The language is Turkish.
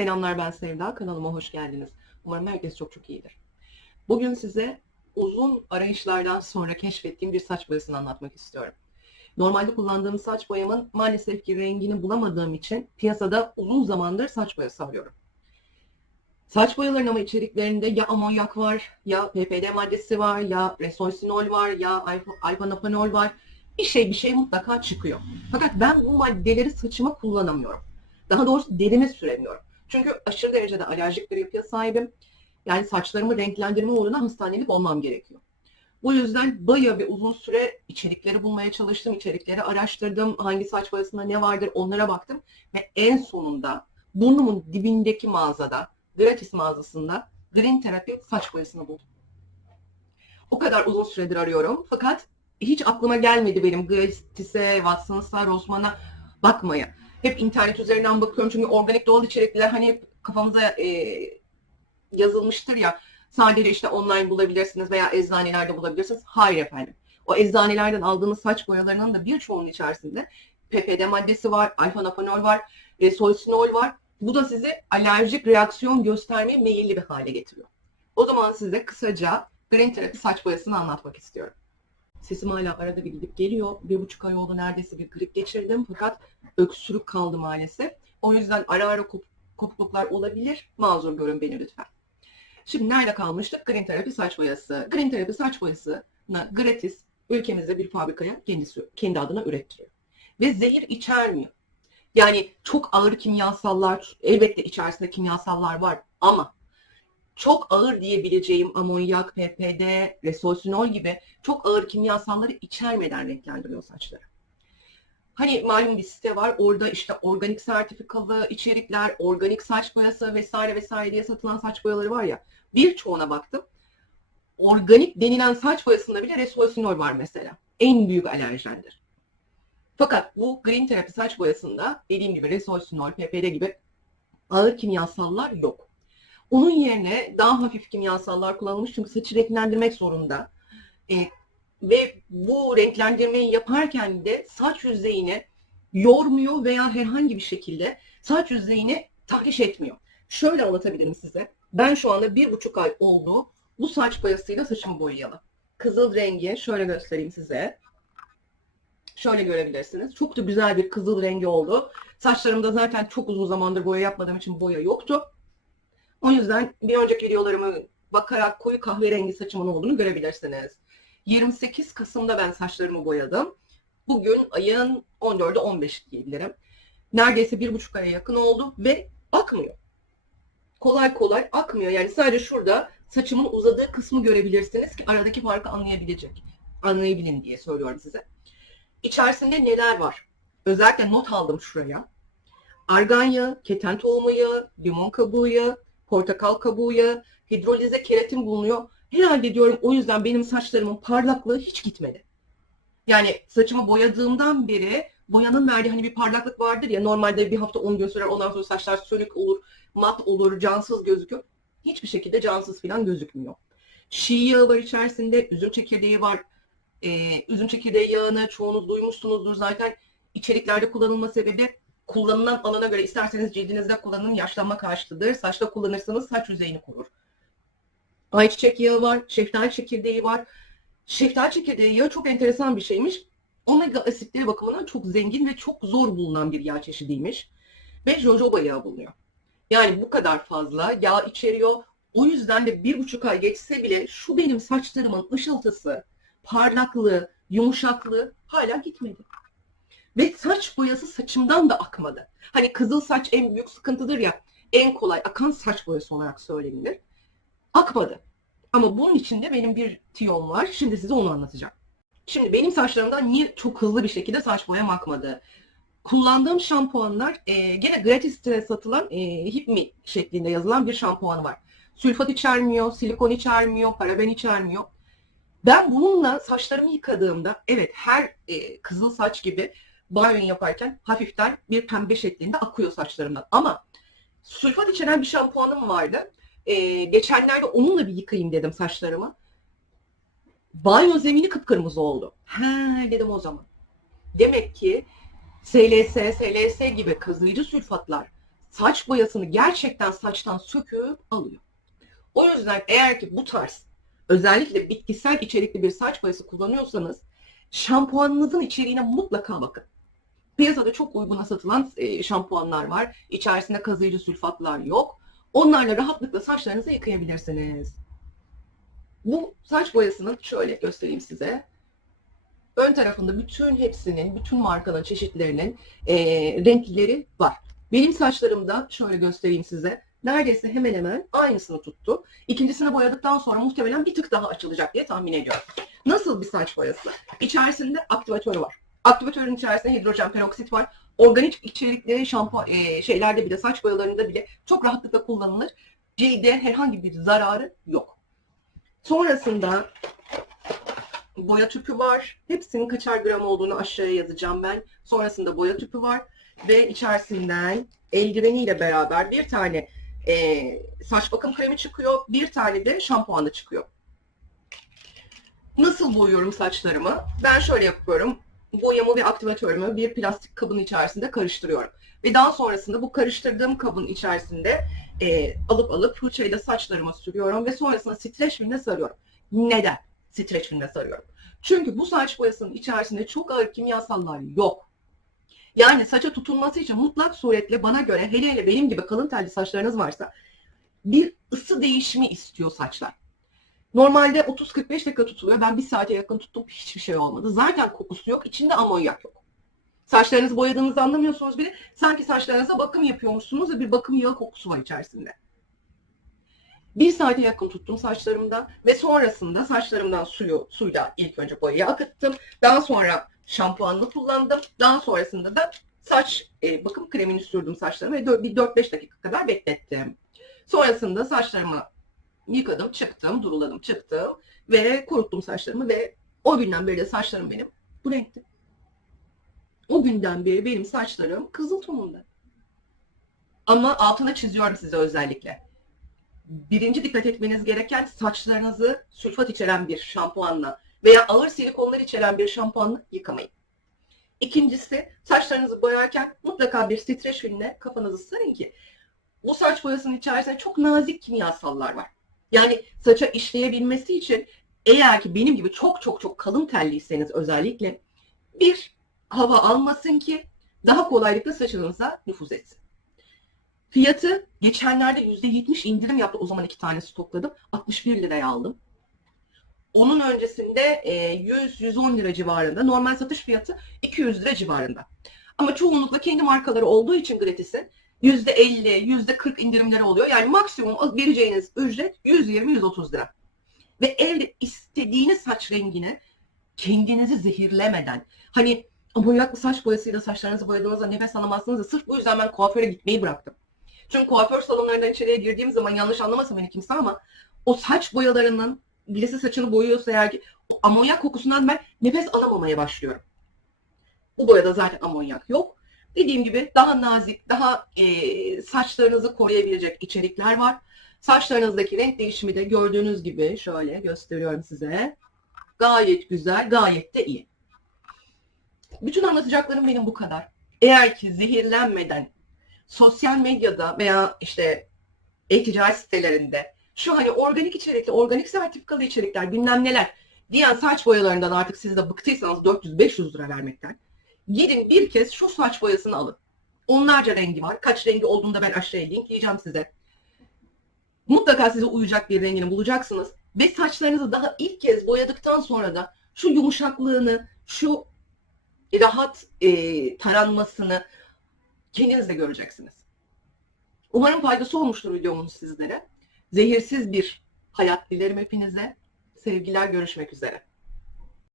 Selamlar ben Sevda. Kanalıma hoş geldiniz. Umarım herkes çok çok iyidir. Bugün size uzun arayışlardan sonra keşfettiğim bir saç boyasını anlatmak istiyorum. Normalde kullandığım saç boyamın maalesef ki rengini bulamadığım için piyasada uzun zamandır saç boyası arıyorum. Saç boyaların ama içeriklerinde ya amonyak var, ya PPD maddesi var, ya resorsinol var, ya alfa- alfa-napanol var. Bir şey bir şey mutlaka çıkıyor. Fakat ben bu maddeleri saçıma kullanamıyorum. Daha doğrusu derime süremiyorum. Çünkü aşırı derecede alerjik bir yapıya sahibim. Yani saçlarımı renklendirme uğruna hastanelik olmam gerekiyor. Bu yüzden bayağı bir uzun süre içerikleri bulmaya çalıştım. içerikleri araştırdım. Hangi saç boyasında ne vardır onlara baktım. Ve en sonunda burnumun dibindeki mağazada, gratis mağazasında Green Therapy saç boyasını buldum. O kadar uzun süredir arıyorum. Fakat hiç aklıma gelmedi benim Gratis'e, Watson's'a, Rossmann'a bakmaya. Hep internet üzerinden bakıyorum çünkü organik doğal içerikler hani hep kafamıza e, yazılmıştır ya sadece işte online bulabilirsiniz veya eczanelerde bulabilirsiniz. Hayır efendim. O eczanelerden aldığınız saç boyalarının da birçoğunun içerisinde PPD maddesi var, alfa-napanol var, e, solsinol var. Bu da sizi alerjik reaksiyon göstermeye meyilli bir hale getiriyor. O zaman size kısaca Green Therapy saç boyasını anlatmak istiyorum. Sesim hala arada bir gidip geliyor. Bir buçuk ay oldu neredeyse bir grip geçirdim fakat öksürük kaldı maalesef. O yüzden ara ara kop- kopukluklar olabilir. Mazur görün beni lütfen. Şimdi nerede kalmıştık? Green Therapy saç boyası. Green Therapy saç boyasını gratis ülkemizde bir fabrikaya kendisi, kendi adına ürettiriyor. Ve zehir içermiyor. Yani çok ağır kimyasallar, elbette içerisinde kimyasallar var ama çok ağır diyebileceğim amonyak, PPD, resorsinol gibi çok ağır kimyasalları içermeden renklendiriyor saçları. Hani malum bir site var. Orada işte organik sertifikalı içerikler, organik saç boyası vesaire vesaire diye satılan saç boyaları var ya. Birçoğuna baktım. Organik denilen saç boyasında bile resorsinol var mesela. En büyük alerjendir. Fakat bu green terapi saç boyasında dediğim gibi resorsinol, PPD gibi ağır kimyasallar yok. Onun yerine daha hafif kimyasallar kullanılmış çünkü saçı renklendirmek zorunda. E, ve bu renklendirmeyi yaparken de saç yüzeyini yormuyor veya herhangi bir şekilde saç yüzeyini tahriş etmiyor. Şöyle anlatabilirim size. Ben şu anda bir buçuk ay oldu bu saç boyasıyla saçımı boyayalı. Kızıl rengi şöyle göstereyim size. Şöyle görebilirsiniz. Çok da güzel bir kızıl rengi oldu. Saçlarımda zaten çok uzun zamandır boya yapmadığım için boya yoktu. O yüzden bir önceki videolarımı bakarak koyu kahverengi saçımın olduğunu görebilirsiniz. 28 Kasım'da ben saçlarımı boyadım. Bugün ayın 14'ü 15 diyebilirim. Neredeyse bir buçuk aya yakın oldu ve akmıyor. Kolay kolay akmıyor. Yani sadece şurada saçımın uzadığı kısmı görebilirsiniz ki aradaki farkı anlayabilecek. Anlayabilin diye söylüyorum size. İçerisinde neler var? Özellikle not aldım şuraya. Argan yağı, keten tohumu yağı, limon kabuğu yağı, portakal kabuğu yağı, hidrolize keratin bulunuyor. Herhalde diyorum o yüzden benim saçlarımın parlaklığı hiç gitmedi. Yani saçımı boyadığımdan beri boyanın verdiği hani bir parlaklık vardır ya normalde bir hafta 10 gün sürer ondan sonra saçlar sönük olur, mat olur, cansız gözüküyor. Hiçbir şekilde cansız falan gözükmüyor. Şii yağı var içerisinde, üzüm çekirdeği var. Ee, üzüm çekirdeği yağını çoğunuz duymuşsunuzdur zaten. İçeriklerde kullanılma sebebi kullanılan alana göre isterseniz cildinizde kullanın yaşlanma karşıtıdır. Saçta kullanırsanız saç yüzeyini korur. Ayçiçek yağı var, şeftali çekirdeği var. Şeftali çekirdeği yağı çok enteresan bir şeymiş. Omega asitleri bakımından çok zengin ve çok zor bulunan bir yağ çeşidiymiş. Ve jojoba yağı bulunuyor. Yani bu kadar fazla yağ içeriyor. O yüzden de bir buçuk ay geçse bile şu benim saçlarımın ışıltısı, parlaklığı, yumuşaklığı hala gitmedi. Ve saç boyası saçımdan da akmadı. Hani kızıl saç en büyük sıkıntıdır ya, en kolay akan saç boyası olarak söylenir. Akmadı. Ama bunun içinde benim bir tiyom var. Şimdi size onu anlatacağım. Şimdi benim saçlarımdan niye çok hızlı bir şekilde saç boyam akmadı? Kullandığım şampuanlar e, gene gratis'te satılan e, Hipmi şeklinde yazılan bir şampuan var. Sülfat içermiyor, silikon içermiyor, paraben içermiyor. Ben bununla saçlarımı yıkadığımda evet her e, kızıl saç gibi banyo yaparken hafiften bir pembe şeklinde akıyor saçlarımdan. Ama sülfat içeren bir şampuanım vardı. Ee, geçenlerde onunla bir yıkayayım dedim saçlarımı. Banyo zemini kıpkırmızı oldu. He dedim o zaman. Demek ki SLS, SLS gibi kazıyıcı sülfatlar saç boyasını gerçekten saçtan söküp alıyor. O yüzden eğer ki bu tarz özellikle bitkisel içerikli bir saç boyası kullanıyorsanız şampuanınızın içeriğine mutlaka bakın. Piyasada çok uyguna satılan e, şampuanlar var. İçerisinde kazıyıcı sülfatlar yok. Onlarla rahatlıkla saçlarınızı yıkayabilirsiniz. Bu saç boyasının şöyle göstereyim size. Ön tarafında bütün hepsinin, bütün markanın çeşitlerinin e, renkleri var. Benim saçlarımda şöyle göstereyim size. Neredeyse hemen hemen aynısını tuttu. İkincisini boyadıktan sonra muhtemelen bir tık daha açılacak diye tahmin ediyorum. Nasıl bir saç boyası? İçerisinde aktivatörü var. Aktivatörün içerisinde hidrojen peroksit var. Organik içerikli şampuan e, şeylerde bile saç boyalarında bile çok rahatlıkla kullanılır. Cilde herhangi bir zararı yok. Sonrasında boya tüpü var. Hepsinin kaçar gram olduğunu aşağıya yazacağım ben. Sonrasında boya tüpü var ve içerisinden eldiveniyle beraber bir tane e, saç bakım kremi çıkıyor, bir tane de şampuanı çıkıyor. Nasıl boyuyorum saçlarımı? Ben şöyle yapıyorum. Boyamı ve aktivatörümü bir plastik kabın içerisinde karıştırıyorum. Ve daha sonrasında bu karıştırdığım kabın içerisinde e, alıp alıp fırçayla saçlarıma sürüyorum ve sonrasında streç filmle sarıyorum. Neden streç filmle sarıyorum? Çünkü bu saç boyasının içerisinde çok ağır kimyasallar yok. Yani saça tutunması için mutlak suretle bana göre hele hele benim gibi kalın telli saçlarınız varsa bir ısı değişimi istiyor saçlar. Normalde 30-45 dakika tutuluyor. Ben bir saate yakın tuttum. Hiçbir şey olmadı. Zaten kokusu yok. İçinde amonyak yok. Saçlarınızı boyadığınızı anlamıyorsunuz bile. Sanki saçlarınıza bakım yapıyormuşsunuz ve bir bakım yağı kokusu var içerisinde. Bir saate yakın tuttum saçlarımda ve sonrasında saçlarımdan suyu, suyla ilk önce boyayı akıttım. Daha sonra şampuanını kullandım. Daha sonrasında da saç e, bakım kremini sürdüm saçlarıma ve bir 4-5 dakika kadar beklettim. Sonrasında saçlarımı yıkadım, çıktım, duruladım, çıktım ve kuruttum saçlarımı ve o günden beri de saçlarım benim bu renkti. O günden beri benim saçlarım kızıl tonunda. Ama altına çiziyorum size özellikle. Birinci dikkat etmeniz gereken saçlarınızı sülfat içeren bir şampuanla veya ağır silikonlar içeren bir şampuanla yıkamayın. İkincisi saçlarınızı boyarken mutlaka bir streç filmle kafanızı sarın ki bu saç boyasının içerisinde çok nazik kimyasallar var. Yani saça işleyebilmesi için eğer ki benim gibi çok çok çok kalın telliyseniz özellikle bir hava almasın ki daha kolaylıkla saçınıza nüfuz etsin. Fiyatı geçenlerde %70 indirim yaptı. O zaman iki tane stokladım. 61 liraya aldım. Onun öncesinde e, 100-110 lira civarında. Normal satış fiyatı 200 lira civarında. Ama çoğunlukla kendi markaları olduğu için Gratis'in %50, %40 indirimleri oluyor. Yani maksimum vereceğiniz ücret 120-130 lira. Ve evde istediğiniz saç rengini kendinizi zehirlemeden hani amonyaklı saç boyasıyla saçlarınızı boyadığınızda nefes alamazsınız da sırf bu yüzden ben kuaföre gitmeyi bıraktım. Çünkü kuaför salonlarından içeriye girdiğim zaman yanlış anlamasın beni kimse ama o saç boyalarının birisi saçını boyuyorsa eğer ki amonyak kokusundan ben nefes alamamaya başlıyorum. Bu boyada zaten amonyak yok. Dediğim gibi daha nazik, daha e, saçlarınızı koruyabilecek içerikler var. Saçlarınızdaki renk değişimi de gördüğünüz gibi şöyle gösteriyorum size. Gayet güzel, gayet de iyi. Bütün anlatacaklarım benim bu kadar. Eğer ki zehirlenmeden sosyal medyada veya işte e-ticaret sitelerinde şu hani organik içerikli, organik sertifikalı içerikler bilmem neler diyen saç boyalarından artık siz de bıktıysanız 400-500 lira vermekten gidin bir kez şu saç boyasını alın. Onlarca rengi var. Kaç rengi olduğunu da ben aşağıya linkleyeceğim size. Mutlaka size uyacak bir rengini bulacaksınız. Ve saçlarınızı daha ilk kez boyadıktan sonra da şu yumuşaklığını, şu rahat e, taranmasını kendiniz de göreceksiniz. Umarım faydası olmuştur videomun sizlere. Zehirsiz bir hayat dilerim hepinize. Sevgiler görüşmek üzere.